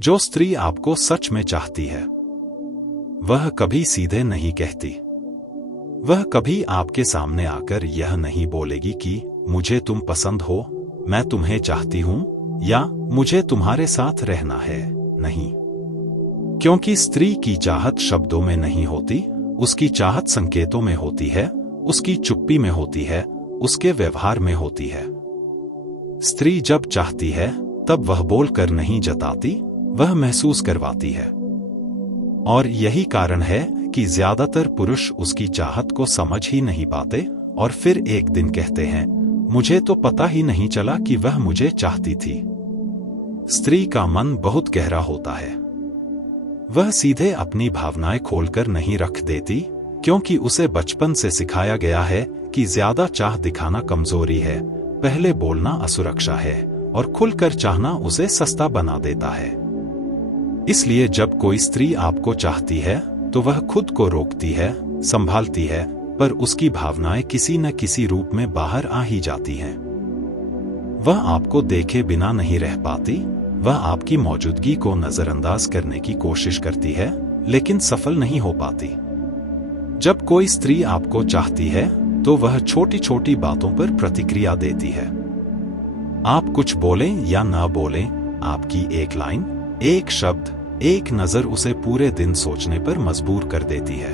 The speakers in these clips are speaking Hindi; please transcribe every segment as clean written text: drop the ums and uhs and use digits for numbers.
जो स्त्री आपको सच में चाहती है वह कभी सीधे नहीं कहती। वह कभी आपके सामने आकर यह नहीं बोलेगी कि मुझे तुम पसंद हो, मैं तुम्हें चाहती हूं या मुझे तुम्हारे साथ रहना है। नहीं, क्योंकि स्त्री की चाहत शब्दों में नहीं होती, उसकी चाहत संकेतों में होती है, उसकी चुप्पी में होती है, उसके व्यवहार में होती है। स्त्री जब चाहती है तब वह बोलकर नहीं जताती, वह महसूस करवाती है। और यही कारण है कि ज्यादातर पुरुष उसकी चाहत को समझ ही नहीं पाते और फिर एक दिन कहते हैं, मुझे तो पता ही नहीं चला कि वह मुझे चाहती थी। स्त्री का मन बहुत गहरा होता है। वह सीधे अपनी भावनाएं खोलकर नहीं रख देती, क्योंकि उसे बचपन से सिखाया गया है कि ज्यादा चाह दिखाना कमजोरी है, पहले बोलना असुरक्षा है और खुलकर चाहना उसे सस्ता बना देता है। इसलिए जब कोई स्त्री आपको चाहती है तो वह खुद को रोकती है, संभालती है, पर उसकी भावनाएं किसी न किसी रूप में बाहर आ ही जाती हैं। वह आपको देखे बिना नहीं रह पाती, वह आपकी मौजूदगी को नजरअंदाज करने की कोशिश करती है, लेकिन सफल नहीं हो पाती। जब कोई स्त्री आपको चाहती है तो वह छोटी छोटी बातों पर प्रतिक्रिया देती है। आप कुछ बोलें या ना बोलें, आपकी एक लाइन, एक शब्द, एक नजर उसे पूरे दिन सोचने पर मजबूर कर देती है।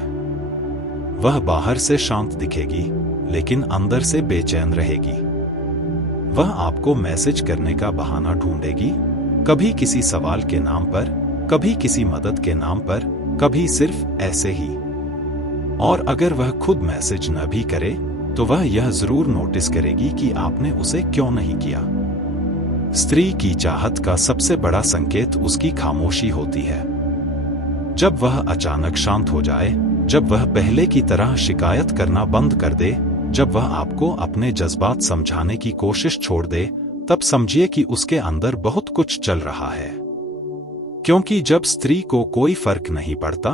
वह बाहर से शांत दिखेगी, लेकिन अंदर से बेचैन रहेगी। वह आपको मैसेज करने का बहाना ढूंढेगी, कभी किसी सवाल के नाम पर, कभी किसी मदद के नाम पर, कभी सिर्फ ऐसे ही। और अगर वह खुद मैसेज न भी करे तो वह यह जरूर नोटिस करेगी कि आपने उसे क्यों नहीं किया। स्त्री की चाहत का सबसे बड़ा संकेत उसकी खामोशी होती है। जब वह अचानक शांत हो जाए, जब वह पहले की तरह शिकायत करना बंद कर दे, जब वह आपको अपने जज्बात समझाने की कोशिश छोड़ दे, तब समझिए कि उसके अंदर बहुत कुछ चल रहा है। क्योंकि जब स्त्री को कोई फर्क नहीं पड़ता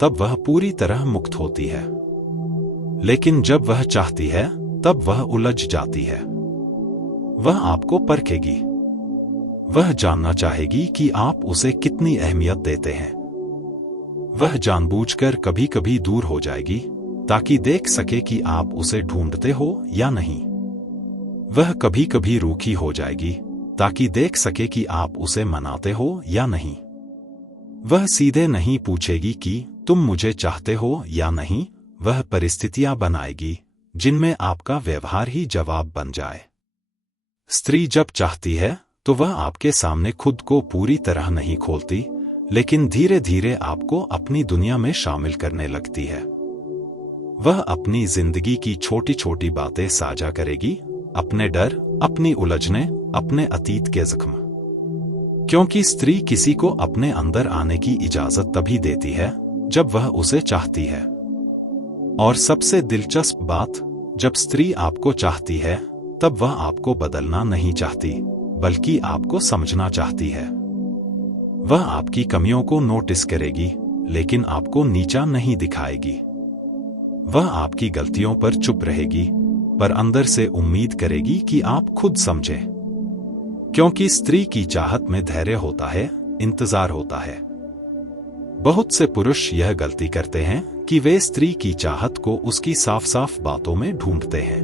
तब वह पूरी तरह मुक्त होती है, लेकिन जब वह चाहती है तब वह उलझ जाती है। वह आपको परखेगी, वह जानना चाहेगी कि आप उसे कितनी अहमियत देते हैं। वह जानबूझकर कभी कभी दूर हो जाएगी ताकि देख सके कि आप उसे ढूंढते हो या नहीं। वह कभी कभी रूखी हो जाएगी ताकि देख सके कि आप उसे मनाते हो या नहीं। वह सीधे नहीं पूछेगी कि तुम मुझे चाहते हो या नहीं, वह परिस्थितियां बनाएगी जिनमें आपका व्यवहार ही जवाब बन जाए। स्त्री जब चाहती है तो वह आपके सामने खुद को पूरी तरह नहीं खोलती, लेकिन धीरे धीरे आपको अपनी दुनिया में शामिल करने लगती है। वह अपनी जिंदगी की छोटी छोटी बातें साझा करेगी, अपने डर, अपनी उलझने, अपने अतीत के जख्म। क्योंकि स्त्री किसी को अपने अंदर आने की इजाजत तभी देती है जब वह उसे चाहती है। और सबसे दिलचस्प बात, जब स्त्री आपको चाहती है तब वह आपको बदलना नहीं चाहती, बल्कि आपको समझना चाहती है। वह आपकी कमियों को नोटिस करेगी, लेकिन आपको नीचा नहीं दिखाएगी। वह आपकी गलतियों पर चुप रहेगी, पर अंदर से उम्मीद करेगी कि आप खुद समझें। क्योंकि स्त्री की चाहत में धैर्य होता है, इंतजार होता है। बहुत से पुरुष यह गलती करते हैं कि वे स्त्री की चाहत को उसकी साफ साफ बातों में ढूंढते हैं,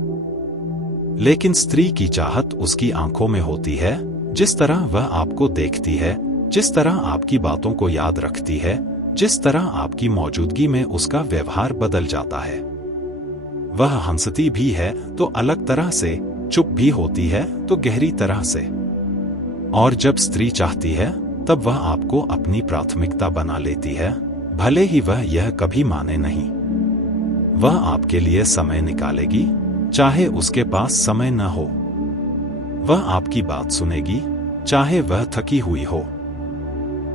लेकिन स्त्री की चाहत उसकी आंखों में होती है। जिस तरह वह आपको देखती है, जिस तरह आपकी बातों को याद रखती है, जिस तरह आपकी मौजूदगी में उसका व्यवहार बदल जाता है। वह हंसती भी है तो अलग तरह से, चुप भी होती है तो गहरी तरह से। और जब स्त्री चाहती है तब वह आपको अपनी प्राथमिकता बना लेती है, भले ही वह यह कभी माने नहीं। वह आपके लिए समय निकालेगी, चाहे उसके पास समय न हो। वह आपकी बात सुनेगी, चाहे वह थकी हुई हो।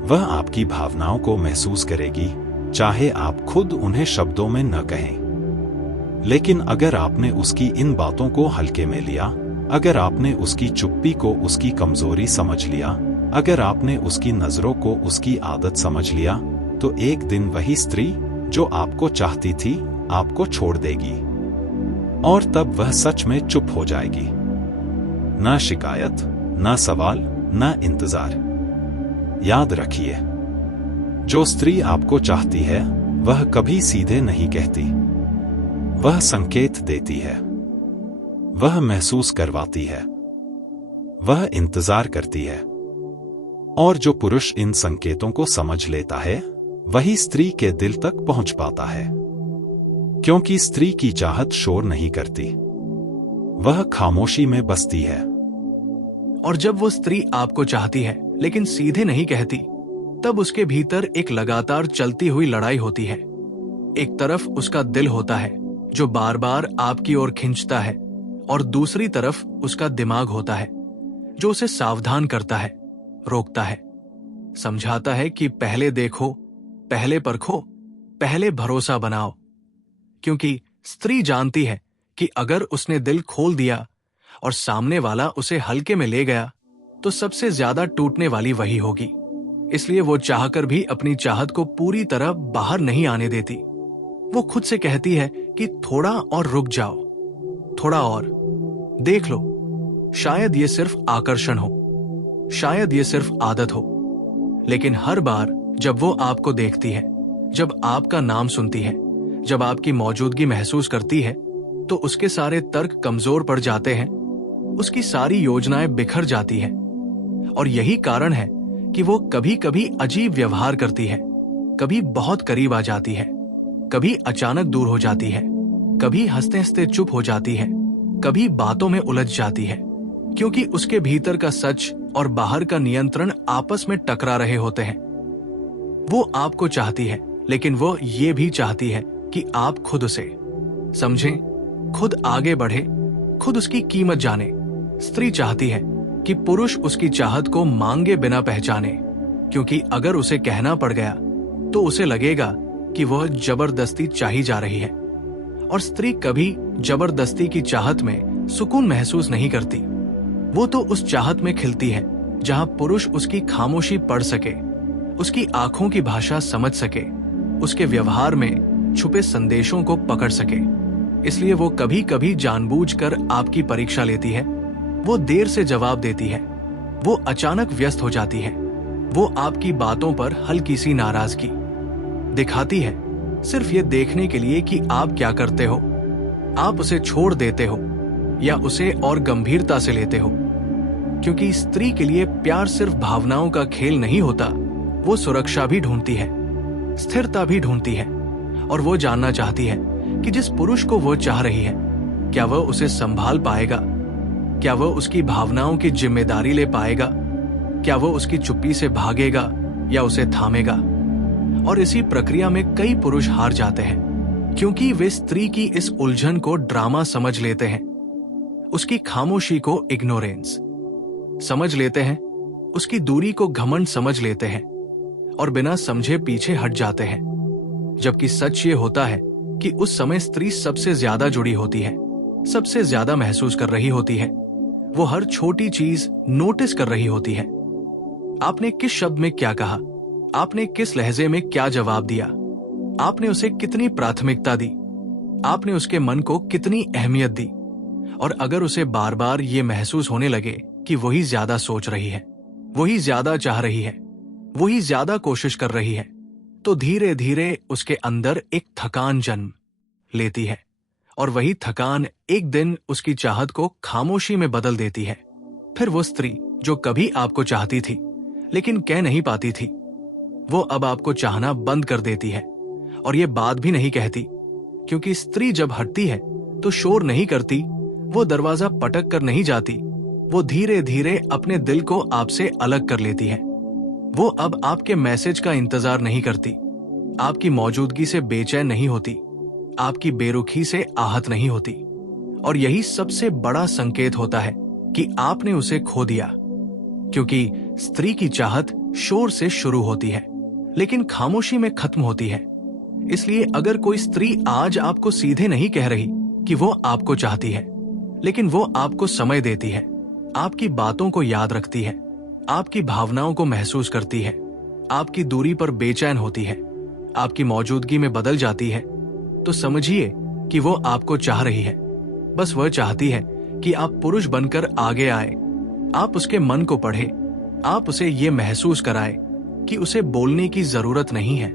वह आपकी भावनाओं को महसूस करेगी, चाहे आप खुद उन्हें शब्दों में न कहें। लेकिन अगर आपने उसकी इन बातों को हल्के में लिया, अगर आपने उसकी चुप्पी को उसकी कमजोरी समझ लिया, अगर आपने उसकी नजरों को उसकी आदत समझ लिया, तो एक दिन वही स्त्री जो आपको चाहती थी आपको छोड़ देगी। और तब वह सच में चुप हो जाएगी। ना शिकायत, ना सवाल, ना इंतजार। याद रखिए, जो स्त्री आपको चाहती है वह कभी सीधे नहीं कहती। वह संकेत देती है, वह महसूस करवाती है, वह इंतजार करती है। और जो पुरुष इन संकेतों को समझ लेता है वही स्त्री के दिल तक पहुंच पाता है, क्योंकि स्त्री की चाहत शोर नहीं करती, वह खामोशी में बसती है। और जब वो स्त्री आपको चाहती है लेकिन सीधे नहीं कहती, तब उसके भीतर एक लगातार चलती हुई लड़ाई होती है। एक तरफ उसका दिल होता है जो बार बार आपकी ओर खींचता है, और दूसरी तरफ उसका दिमाग होता है जो उसे सावधान करता है, रोकता है, समझाता है कि पहले देखो, पहले परखो, पहले भरोसा बनाओ। क्योंकि स्त्री जानती है कि अगर उसने दिल खोल दिया और सामने वाला उसे हल्के में ले गया तो सबसे ज्यादा टूटने वाली वही होगी। इसलिए वो चाहकर भी अपनी चाहत को पूरी तरह बाहर नहीं आने देती। वो खुद से कहती है कि थोड़ा और रुक जाओ, थोड़ा और देख लो, शायद ये सिर्फ आकर्षण हो, शायद ये सिर्फ आदत हो। लेकिन हर बार जब वो आपको देखती है, जब आपका नाम सुनती है, जब आपकी मौजूदगी महसूस करती है, तो उसके सारे तर्क कमजोर पड़ जाते हैं, उसकी सारी योजनाएं बिखर जाती हैं। और यही कारण है कि वो कभी कभी अजीब व्यवहार करती है, कभी बहुत करीब आ जाती है, कभी अचानक दूर हो जाती है, कभी हंसते हंसते चुप हो जाती है, कभी बातों में उलझ जाती है, क्योंकि उसके भीतर का सच और बाहर का नियंत्रण आपस में टकरा रहे होते हैं। वो आपको चाहती है, लेकिन वो ये भी चाहती है कि आप खुद उसे समझें, खुद आगे बढ़े, खुद उसकी कीमत जाने। स्त्री चाहती है कि पुरुष उसकी चाहत को मांगे बिना पहचाने, क्योंकि अगर उसे कहना पड़ गया तो उसे लगेगा कि वह जबरदस्ती चाही जा रही है। और स्त्री कभी जबरदस्ती की चाहत में सुकून महसूस नहीं करती। वो तो उस चाहत में खिलती है जहां पुरुष उसकी खामोशी पढ़ सके, उसकी आंखों की भाषा समझ सके, उसके व्यवहार में छुपे संदेशों को पकड़ सके। इसलिए वो कभी कभी जानबूझकर आपकी परीक्षा लेती है, वो देर से जवाब देती है, वो अचानक व्यस्त हो जाती है, वो आपकी बातों पर हल्की सी नाराजगी दिखाती है, सिर्फ ये देखने के लिए कि आप क्या करते हो, आप उसे छोड़ देते हो या उसे और गंभीरता से लेते हो। क्योंकि स्त्री के लिए प्यार सिर्फ भावनाओं का खेल नहीं होता, वो सुरक्षा भी ढूंढती है, स्थिरता भी ढूंढती है। और वो जानना चाहती है कि जिस पुरुष को वो चाह रही है, क्या वह उसे संभाल पाएगा, क्या वह उसकी भावनाओं की जिम्मेदारी ले पाएगा, क्या वह उसकी चुप्पी से भागेगा या उसे थामेगा। और इसी प्रक्रिया में कई पुरुष हार जाते हैं, क्योंकि वे स्त्री की इस उलझन को ड्रामा समझ लेते हैं, उसकी खामोशी को इग्नोरेंस समझ लेते हैं, उसकी दूरी को घमंड समझ लेते हैं और बिना समझे पीछे हट जाते हैं। जबकि सच ये होता है कि उस समय स्त्री सबसे ज्यादा जुड़ी होती है, सबसे ज्यादा महसूस कर रही होती है, वो हर छोटी चीज नोटिस कर रही होती है। आपने किस शब्द में क्या कहा, आपने किस लहजे में क्या जवाब दिया, आपने उसे कितनी प्राथमिकता दी, आपने उसके मन को कितनी अहमियत दी। और अगर उसे बार बार ये महसूस होने लगे कि वही ज्यादा सोच रही है, वही ज्यादा चाह रही है, वही ज्यादा कोशिश कर रही है, तो धीरे धीरे उसके अंदर एक थकान जन्म लेती है। और वही थकान एक दिन उसकी चाहत को खामोशी में बदल देती है। फिर वो स्त्री जो कभी आपको चाहती थी लेकिन कह नहीं पाती थी, वो अब आपको चाहना बंद कर देती है। और ये बात भी नहीं कहती, क्योंकि स्त्री जब हटती है तो शोर नहीं करती, वो दरवाजा पटक कर नहीं जाती, वो धीरे धीरे अपने दिल को आपसे अलग कर लेती है। वो अब आपके मैसेज का इंतजार नहीं करती, आपकी मौजूदगी से बेचैन नहीं होती, आपकी बेरुखी से आहत नहीं होती। और यही सबसे बड़ा संकेत होता है कि आपने उसे खो दिया। क्योंकि स्त्री की चाहत शोर से शुरू होती है लेकिन खामोशी में खत्म होती है। इसलिए अगर कोई स्त्री आज आपको सीधे नहीं कह रही कि वो आपको चाहती है, लेकिन वो आपको समय देती है, आपकी बातों को याद रखती है, आपकी भावनाओं को महसूस करती है, आपकी दूरी पर बेचैन होती है, आपकी मौजूदगी में बदल जाती है, तो समझिए कि वो आपको चाह रही है। बस वह चाहती है कि आप पुरुष बनकर आगे आए, आप उसके मन को पढ़े, आप उसे ये महसूस कराए कि उसे बोलने की जरूरत नहीं है,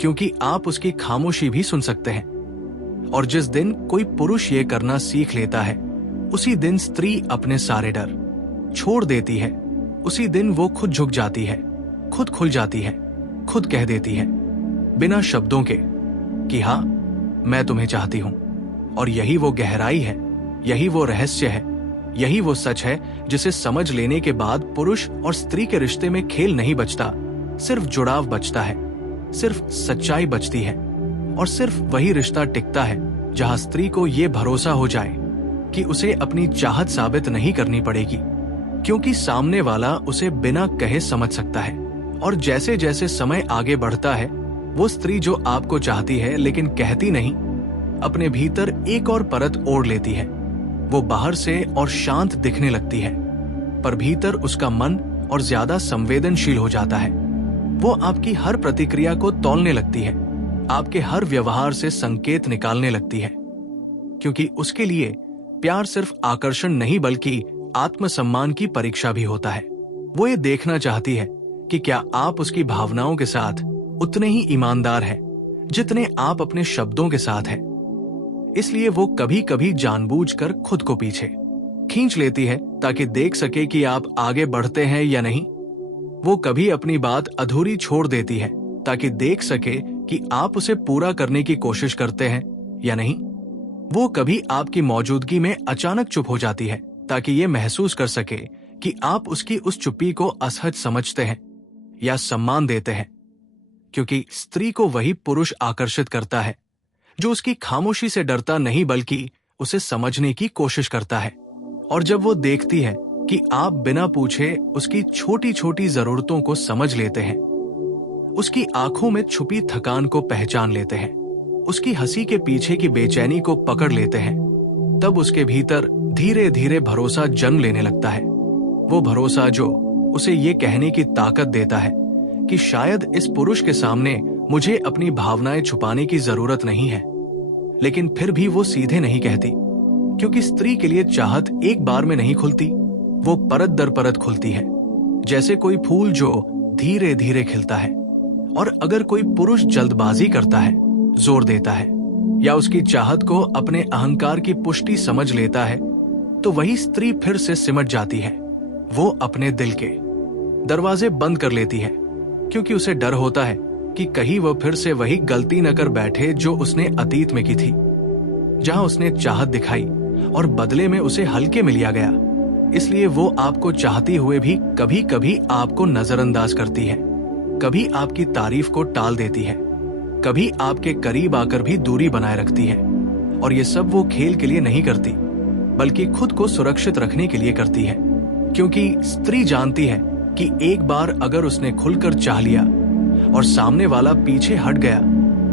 क्योंकि आप उसकी खामोशी भी सुन सकते हैं। और जिस दिन कोई पुरुष ये करना सीख लेता है, उसी दिन स्त्री अपने सारे डर छोड़ देती है। उसी दिन वो खुद झुक जाती है, खुद खुल जाती है, खुद कह देती है बिना शब्दों के कि हाँ, मैं तुम्हें चाहती हूं। और यही वो गहराई है, यही वो रहस्य है, यही वो सच है जिसे समझ लेने के बाद पुरुष और स्त्री के रिश्ते में खेल नहीं बचता, सिर्फ जुड़ाव बचता है, सिर्फ सच्चाई बचती है। और सिर्फ वही रिश्ता टिकता है जहां स्त्री को ये भरोसा हो जाए कि उसे अपनी चाहत साबित नहीं करनी पड़ेगी, क्योंकि सामने वाला उसे बिना कहे समझ सकता है। और जैसे जैसे समय आगे बढ़ता है, वो स्त्री जो आपको चाहती है लेकिन कहती नहीं, अपने भीतर एक और परत ओढ़ लेती है। वो बाहर से और शांत दिखने लगती है, पर भीतर उसका मन और ज्यादा संवेदनशील हो जाता है। वो आपकी हर प्रतिक्रिया को तौलने लगती है, आपके हर व्यवहार से संकेत निकालने लगती है, क्योंकि उसके लिए प्यार सिर्फ आकर्षण नहीं बल्कि आत्मसम्मान की परीक्षा भी होता है। वो ये देखना चाहती है कि क्या आप उसकी भावनाओं के साथ उतने ही ईमानदार हैं जितने आप अपने शब्दों के साथ हैं। इसलिए वो कभी कभी जानबूझकर खुद को पीछे खींच लेती है ताकि देख सके कि आप आगे बढ़ते हैं या नहीं। वो कभी अपनी बात अधूरी छोड़ देती है ताकि देख सके कि आप उसे पूरा करने की कोशिश करते हैं या नहीं। वो कभी आपकी मौजूदगी में अचानक चुप हो जाती है ताकि ये महसूस कर सके कि आप उसकी उस चुप्पी को असहज समझते हैं या सम्मान देते हैं, क्योंकि स्त्री को वही पुरुष आकर्षित करता है जो उसकी खामोशी से डरता नहीं बल्कि उसे समझने की कोशिश करता है। और जब वो देखती है कि आप बिना पूछे उसकी छोटी छोटी जरूरतों को समझ लेते हैं, उसकी आंखों में छुपी थकान को पहचान लेते हैं, उसकी हंसी के पीछे की बेचैनी को पकड़ लेते हैं, तब उसके भीतर धीरे धीरे भरोसा जन्म लेने लगता है। वो भरोसा जो उसे ये कहने की ताकत देता है कि शायद इस पुरुष के सामने मुझे अपनी भावनाएं छुपाने की जरूरत नहीं है। लेकिन फिर भी वो सीधे नहीं कहती, क्योंकि स्त्री के लिए चाहत एक बार में नहीं खुलती, वो परत दर परत खुलती है, जैसे कोई फूल जो धीरे धीरे खिलता है। और अगर कोई पुरुष जल्दबाजी करता है, जोर देता है या उसकी चाहत को अपने अहंकार की पुष्टि समझ लेता है, तो वही स्त्री फिर से सिमट जाती है। वो अपने दिल के दरवाजे बंद कर लेती है, क्योंकि उसे डर होता है कि कहीं वह फिर से वही गलती न कर बैठे जो उसने अतीत में की थी, जहां उसने चाहत दिखाई और बदले में उसे हल्के में लिया गया। इसलिए वो आपको चाहती हुए भी कभी कभी आपको नजरअंदाज करती है, कभी आपकी तारीफ को टाल देती है, कभी आपके करीब आकर भी दूरी बनाए रखती है। और ये सब वो खेल के लिए नहीं करती, बल्कि खुद को सुरक्षित रखने के लिए करती है, क्योंकि स्त्री जानती है कि एक बार अगर उसने खुलकर चाह लिया और सामने वाला पीछे हट गया,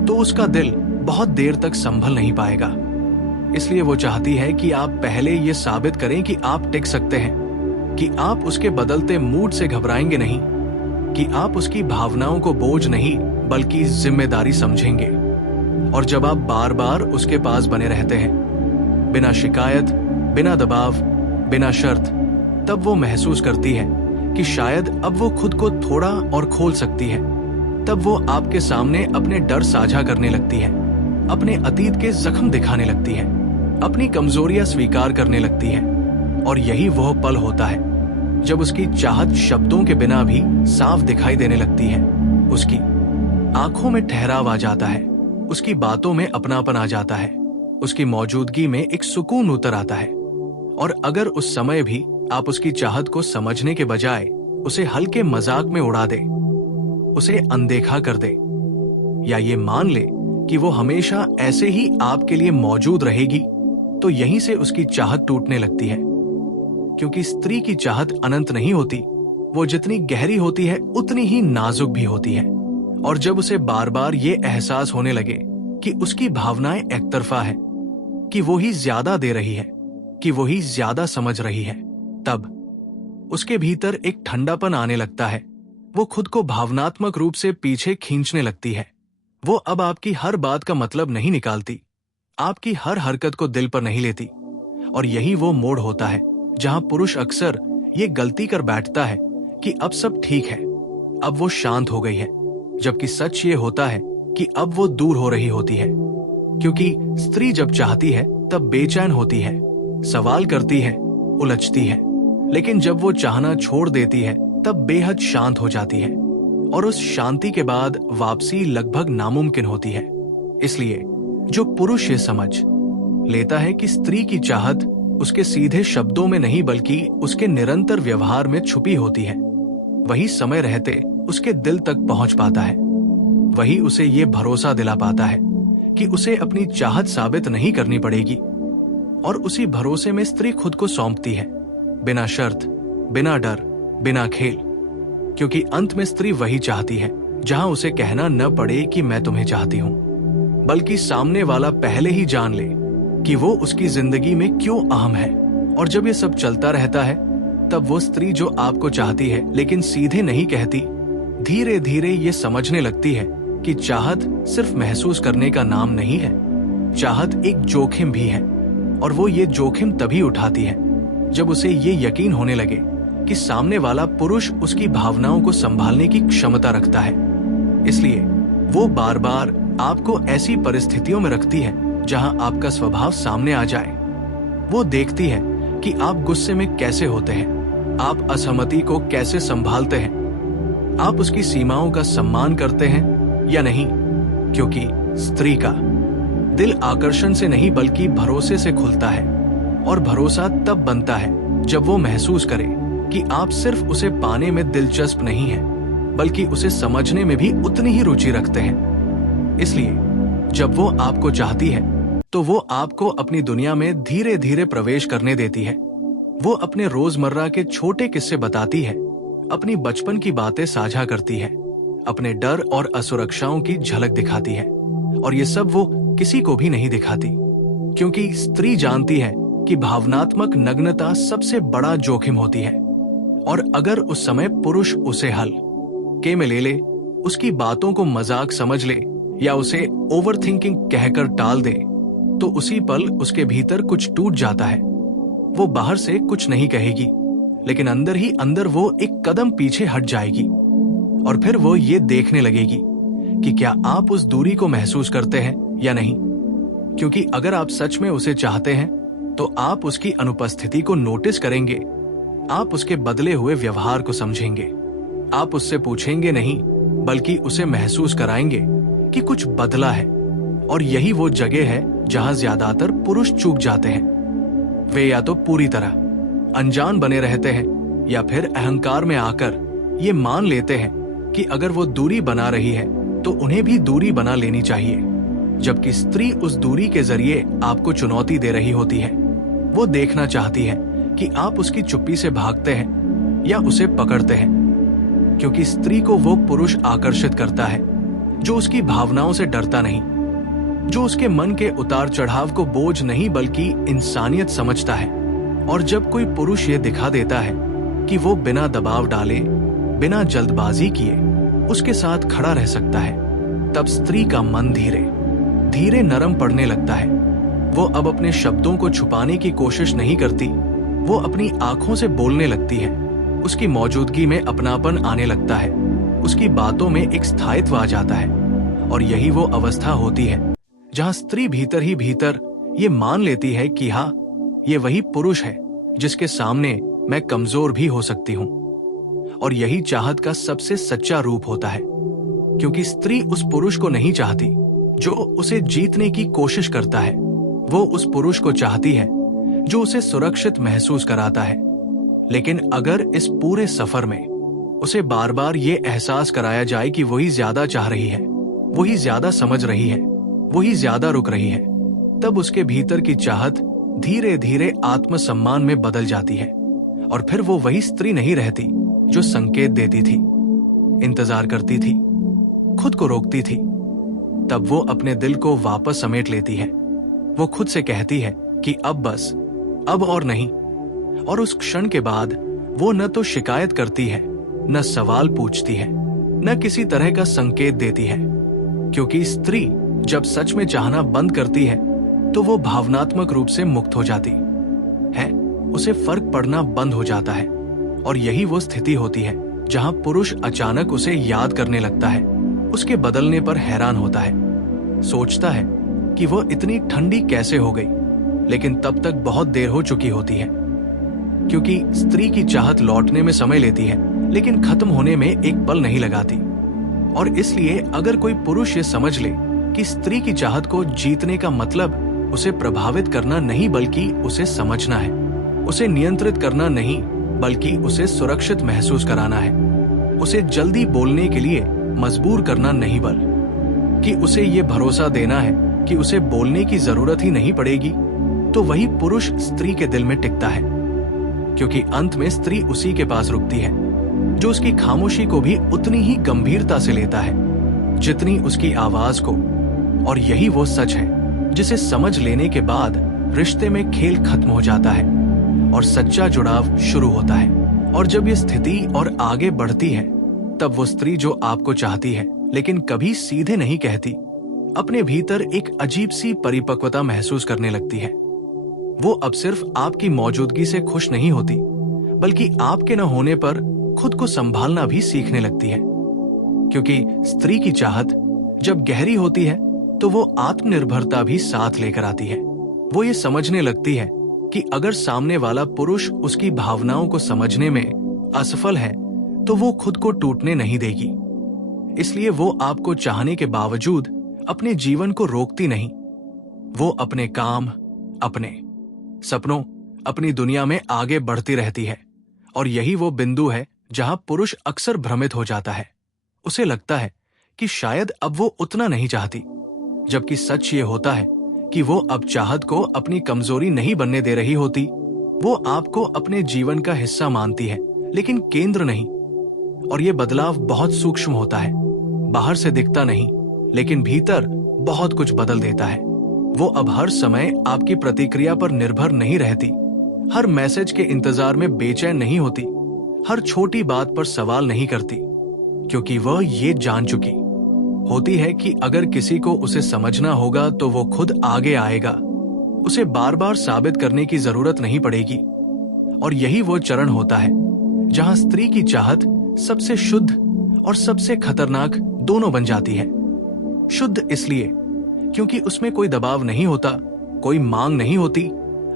तो उसका दिल बहुत देर तक संभल नहीं पाएगा। इसलिए वो चाहती है कि आप पहले ये साबित करें कि आप टिक सकते हैं, कि आप उसके बदलते मूड से घबराएंगे नहीं, कि आप उसकी भावनाओं को बोझ नहीं बल्कि जिम्मेदारी समझेंगे। और जब आप बार बार उसके पास बने रहते हैं, बिना शिकायत, बिना दबाव, बिना शर्त, तब वो महसूस करती है कि शायद अब वो खुद को थोड़ा और खोल सकती है। तब वो आपके सामने अपने डर साझा करने लगती है, अपने अतीत के जख्म दिखाने लगती है, अपनी कमजोरियां स्वीकार करने लगती है। और यही वह पल होता है जब उसकी चाहत शब्दों के बिना भी साफ दिखाई देने लगती है। उसकी आंखों में ठहराव आ जाता है, उसकी बातों में अपनापन आ जाता है, उसकी मौजूदगी में एक सुकून उतर आता है। और अगर उस समय भी आप उसकी चाहत को समझने के बजाय उसे हल्के मजाक में उड़ा दे, उसे अनदेखा कर दे, या ये मान ले कि वो हमेशा ऐसे ही आपके लिए मौजूद रहेगी, तो यहीं से उसकी चाहत टूटने लगती है। क्योंकि स्त्री की चाहत अनंत नहीं होती, वो जितनी गहरी होती है उतनी ही नाजुक भी होती है। और जब उसे बार बार ये एहसास होने लगे कि उसकी भावनाएं एकतरफा है, कि वो ही ज्यादा दे रही है, कि वो ही ज्यादा समझ रही है, तब उसके भीतर एक ठंडापन आने लगता है। वो खुद को भावनात्मक रूप से पीछे खींचने लगती है। वो अब आपकी हर बात का मतलब नहीं निकालती, आपकी हर हरकत को दिल पर नहीं लेती। और यही वो मोड़ होता है जहां पुरुष अक्सर ये गलती कर बैठता है कि अब सब ठीक है, अब वो शांत हो गई है, जबकि सच ये होता है कि अब वो दूर हो रही होती है। क्योंकि स्त्री जब चाहती है तब बेचैन होती है, सवाल करती है, उलझती है, लेकिन जब वो चाहना छोड़ देती है तब बेहद शांत हो जाती है और उस शांति के बाद वापसी लगभग नामुमकिन होती है। इसलिए जो पुरुष ये समझ लेता है कि स्त्री की चाहत उसके सीधे शब्दों में नहीं बल्कि उसके निरंतर व्यवहार में छुपी होती है, वही समय रहते उसके दिल तक पहुंच पाता है। वही उसे ये भरोसा दिला पाता है कि उसे अपनी चाहत साबित नहीं करनी पड़ेगी, और उसी भरोसे में स्त्री खुद को सौंपती है, बिना शर्त, बिना डर, बिना खेल। क्योंकि अंत में स्त्री वही चाहती है जहां उसे कहना न पड़े कि मैं तुम्हें चाहती हूं, बल्कि सामने वाला पहले ही जान ले कि वो उसकी जिंदगी में क्यों अहम है। और जब ये सब चलता रहता है तब वो स्त्री जो आपको चाहती है लेकिन सीधे नहीं कहती, धीरे धीरे ये समझने लगती है कि चाहत सिर्फ महसूस करने का नाम नहीं है, चाहत एक जोखिम भी है। और वो ये जोखिम तभी उठाती है जब उसे ये यकीन होने लगे कि सामने वाला पुरुष उसकी भावनाओं को संभालने की क्षमता रखता है। इसलिए वो बार बार आपको ऐसी परिस्थितियों में रखती है जहां आपका स्वभाव सामने आ जाए। वो देखती है कि आप गुस्से में कैसे होते हैं, आप असहमति को कैसे संभालते हैं, आप उसकी सीमाओं का सम्मान करते हैं या नहीं। क्योंकि स्त्री का दिल आकर्षण से नहीं बल्कि भरोसे से खुलता है, और भरोसा तब बनता है जब वो महसूस करे कि आप सिर्फ उसे पाने में दिलचस्प नहीं है बल्कि उसे समझने में भी उतनी ही रुचि रखते हैं। इसलिए जब वो आपको चाहती है तो वो आपको अपनी दुनिया में धीरे धीरे प्रवेश करने देती है। वो अपने रोजमर्रा के छोटे किस्से बताती है, अपनी बचपन की बातें साझा करती है, अपने डर और असुरक्षाओं की झलक दिखाती है, और ये सब वो किसी को भी नहीं दिखाती। क्योंकि स्त्री जानती है कि भावनात्मक नग्नता सबसे बड़ा जोखिम होती है, और अगर उस समय पुरुष उसे हल्के में ले ले, उसकी बातों को मजाक समझ ले या उसे ओवरथिंकिंग कहकर टाल दे, तो उसी पल उसके भीतर कुछ टूट जाता है। वो बाहर से कुछ नहीं कहेगी, लेकिन अंदर ही अंदर वो एक कदम पीछे हट जाएगी, और फिर वो ये देखने लगेगी कि क्या आप उस दूरी को महसूस करते हैं या नहीं। क्योंकि अगर आप सच में उसे चाहते हैं तो आप उसकी अनुपस्थिति को नोटिस करेंगे, आप उसके बदले हुए व्यवहार को समझेंगे, आप उससे पूछेंगे नहीं बल्कि उसे महसूस कराएंगे कि कुछ बदला है। और यही वो जगह है जहां ज्यादातर पुरुष चूक जाते हैं। वे या तो पूरी तरह अनजान बने रहते हैं या फिर अहंकार में आकर ये मान लेते हैं कि अगर वो दूरी बना रही है तो उन्हें भी दूरी बना लेनी चाहिए, जबकि स्त्री उस दूरी के जरिए आपको चुनौती दे रही होती है। वो देखना चाहती है कि आप उसकी चुप्पी से भागते हैं या उसे पकड़ते हैं। क्योंकि स्त्री को वो पुरुष आकर्षित करता है जो उसकी भावनाओं से डरता नहीं, जो उसके मन के उतार चढ़ाव को बोझ नहीं बल्कि इंसानियत समझता है। और जब कोई पुरुष ये दिखा देता है कि वो बिना दबाव डाले, बिना जल्दबाजी किए उसके साथ खड़ा रह सकता है, तब स्त्री का मन धीरे धीरे नरम पड़ने लगता है। वो अब अपने शब्दों को छुपाने की कोशिश नहीं करती, वो अपनी आंखों से बोलने लगती है, उसकी मौजूदगी में अपनापन आने लगता है, उसकी बातों में एक स्थायित्व आ जाता है। और यही वो अवस्था होती है जहां स्त्री भीतर ही भीतर ये मान लेती है कि हाँ, ये वही पुरुष है जिसके सामने मैं कमजोर भी हो सकती हूँ। और यही चाहत का सबसे सच्चा रूप होता है, क्योंकि स्त्री उस पुरुष को नहीं चाहती जो उसे जीतने की कोशिश करता है। वो उस पुरुष को चाहती है जो उसे सुरक्षित महसूस कराता है। लेकिन अगर इस पूरे सफर में उसे बार बार ये एहसास कराया जाए कि वही ज्यादा चाह रही है, वही ज्यादा समझ रही है, वही ज्यादा रुक रही है, तब उसके भीतर की चाहत धीरे धीरे आत्मसम्मान में बदल जाती है। और फिर वो वही स्त्री नहीं रहती जो संकेत देती थी, इंतजार करती थी, खुद को रोकती थी। तब वो अपने दिल को वापस समेट लेती है। वो खुद से कहती है कि अब बस, अब और नहीं। और उस क्षण के बाद वो न तो शिकायत करती है, न सवाल पूछती है, न किसी तरह का संकेत देती है। क्योंकि स्त्री जब सच में चाहना बंद करती है तो वो भावनात्मक रूप से मुक्त हो जाती है, उसे फर्क पड़ना बंद हो जाता है। और यही वो स्थिति होती है जहां पुरुष अचानक उसे याद करने लगता है, उसके बदलने पर हैरान होता है, सोचता है कि वह इतनी ठंडी कैसे हो गई, लेकिन तब तक बहुत देर हो चुकी होती है। क्योंकि स्त्री की चाहत लौटने में समय लेती है, लेकिन खत्म होने में एक पल नहीं लगाती। और इसलिए अगर कोई पुरुष ये समझ ले कि स्त्री की चाहत को जीतने का मतलब उसे प्रभावित करना नहीं बल्कि उसे समझना है, उसे नियंत्रित करना नहीं बल्कि उसे सुरक्षित महसूस कराना है, उसे जल्दी बोलने के लिए मजबूर करना नहीं बल्कि उसे ये भरोसा देना है कि उसे बोलने की जरूरत ही नहीं पड़ेगी, तो वही पुरुष स्त्री के दिल में टिकता है। क्योंकि अंत में स्त्री उसी के पास रुकती है जो उसकी खामोशी को भी उतनी ही गंभीरता से लेता है जितनी उसकी आवाज को। और यही वो सच है जिसे समझ लेने के बाद रिश्ते में खेल खत्म हो जाता है और सच्चा जुड़ाव शुरू होता है। और जब ये स्थिति और आगे बढ़ती है, तब वो स्त्री जो आपको चाहती है लेकिन कभी सीधे नहीं कहती, अपने भीतर एक अजीब सी परिपक्वता महसूस करने लगती है। वो अब सिर्फ आपकी मौजूदगी से खुश नहीं होती, बल्कि आपके न होने पर खुद को संभालना भी सीखने लगती है। क्योंकि स्त्री की चाहत जब गहरी होती है तो वो आत्मनिर्भरता भी साथ लेकर आती है। वो ये समझने लगती है कि अगर सामने वाला पुरुष उसकी भावनाओं को समझने में असफल है तो वो खुद को टूटने नहीं देगी। इसलिए वो आपको चाहने के बावजूद अपने जीवन को रोकती नहीं। वो अपने काम, अपने सपनों, अपनी दुनिया में आगे बढ़ती रहती है। और यही वो बिंदु है जहां पुरुष अक्सर भ्रमित हो जाता है। उसे लगता है कि शायद अब वो उतना नहीं चाहती, जबकि सच ये होता है कि वो अब चाहत को अपनी कमजोरी नहीं बनने दे रही होती। वो आपको अपने जीवन का हिस्सा मानती है, लेकिन केंद्र नहीं। और ये बदलाव बहुत सूक्ष्म होता है, बाहर से दिखता नहीं, लेकिन भीतर बहुत कुछ बदल देता है। वो अब हर समय आपकी प्रतिक्रिया पर निर्भर नहीं रहती, हर मैसेज के इंतजार में बेचैन नहीं होती, हर छोटी बात पर सवाल नहीं करती, क्योंकि वह ये जान चुकी होती है कि अगर किसी को उसे समझना होगा तो वो खुद आगे आएगा। उसे बार बार साबित करने की जरूरत नहीं पड़ेगी। और यही वो चरण होता है जहां स्त्री की चाहत सबसे शुद्ध और सबसे खतरनाक दोनों बन जाती है। शुद्ध इसलिए क्योंकि उसमें कोई दबाव नहीं होता, कोई मांग नहीं होती,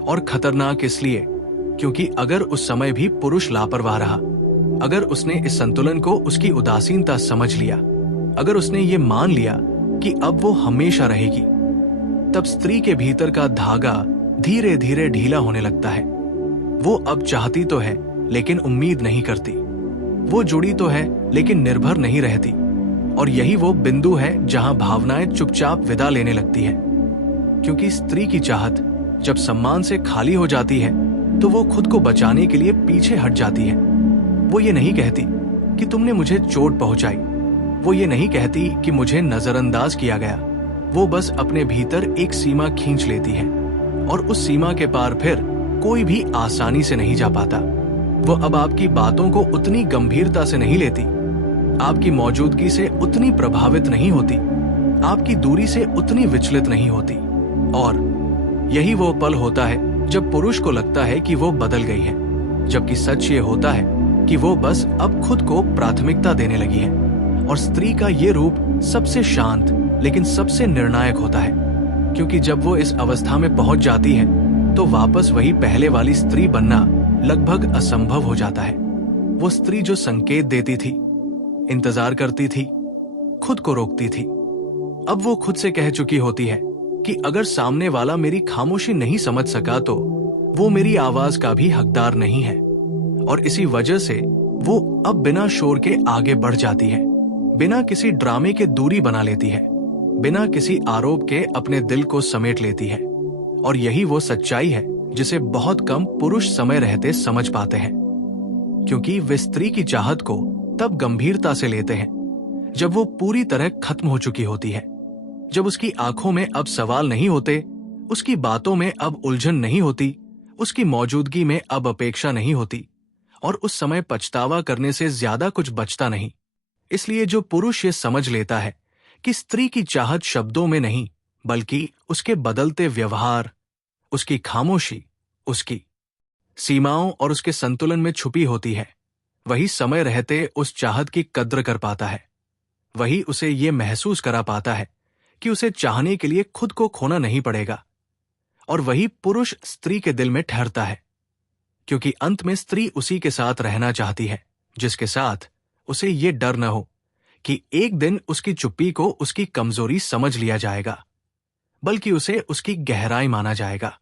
और खतरनाक इसलिए क्योंकि अगर उस समय भी पुरुष लापरवाह रहा, अगर उसने इस संतुलन को उसकी उदासीनता समझ लिया, अगर उसने ये मान लिया कि अब वो हमेशा रहेगी, तब स्त्री के भीतर का धागा धीरे धीरे ढीला होने लगता है। वो अब चाहती तो है लेकिन उम्मीद नहीं करती, वो जुड़ी तो है लेकिन निर्भर नहीं रहती। और यही वो बिंदु है जहां भावनाएं चुपचाप विदा लेने लगती है। क्योंकि स्त्री की चाहत जब सम्मान से खाली हो जाती है तो वो खुद को बचाने के लिए पीछे हट जाती है। वो ये नहीं कहती कि तुमने मुझे चोट पहुंचाई, वो ये नहीं कहती कि मुझे नजरअंदाज किया गया। वो बस अपने भीतर एक सीमा खींच लेती है, और उस सीमा के पार फिर कोई भी आसानी से नहीं जा पाता। वो अब आपकी बातों को उतनी गंभीरता से नहीं लेती, आपकी मौजूदगी से उतनी प्रभावित नहीं होती, आपकी दूरी से उतनी विचलित नहीं होती। और यही वो पल होता है जब पुरुष को लगता है कि वो बदल गई है, जबकि सच ये होता है कि वो बस अब खुद को प्राथमिकता देने लगी है। और स्त्री का ये रूप सबसे शांत लेकिन सबसे निर्णायक होता है, क्योंकि जब वो इस अवस्था में पहुंच जाती है तो वापस वही पहले वाली स्त्री बनना लगभग असंभव हो जाता है। वो स्त्री जो संकेत देती थी, इंतजार करती थी, खुद को रोकती थी, अब वो खुद से कह चुकी होती है कि अगर सामने वाला मेरी खामोशी नहीं समझ सका तो वो मेरी आवाज का भी हकदार नहीं है। और इसी वजह से वो अब बिना शोर के आगे बढ़ जाती है, बिना किसी ड्रामे के दूरी बना लेती है, बिना किसी आरोप के अपने दिल को समेट लेती है। और यही वो सच्चाई है जिसे बहुत कम पुरुष समय रहते समझ पाते हैं, क्योंकि वे स्त्री की चाहत को तब गंभीरता से लेते हैं जब वो पूरी तरह खत्म हो चुकी होती है, जब उसकी आंखों में अब सवाल नहीं होते, उसकी बातों में अब उलझन नहीं होती, उसकी मौजूदगी में अब अपेक्षा नहीं होती, और उस समय पछतावा करने से ज्यादा कुछ बचता नहीं। इसलिए जो पुरुष ये समझ लेता है कि स्त्री की चाहत शब्दों में नहीं बल्कि उसके बदलते व्यवहार, उसकी खामोशी, उसकी सीमाओं और उसके संतुलन में छुपी होती है, वही समय रहते उस चाहत की कद्र कर पाता है। वही उसे ये महसूस करा पाता है कि उसे चाहने के लिए खुद को खोना नहीं पड़ेगा। और वही पुरुष स्त्री के दिल में ठहरता है, क्योंकि अंत में स्त्री उसी के साथ रहना चाहती है जिसके साथ उसे ये डर न हो कि एक दिन उसकी चुप्पी को उसकी कमजोरी समझ लिया जाएगा, बल्कि उसे उसकी गहराई माना जाएगा।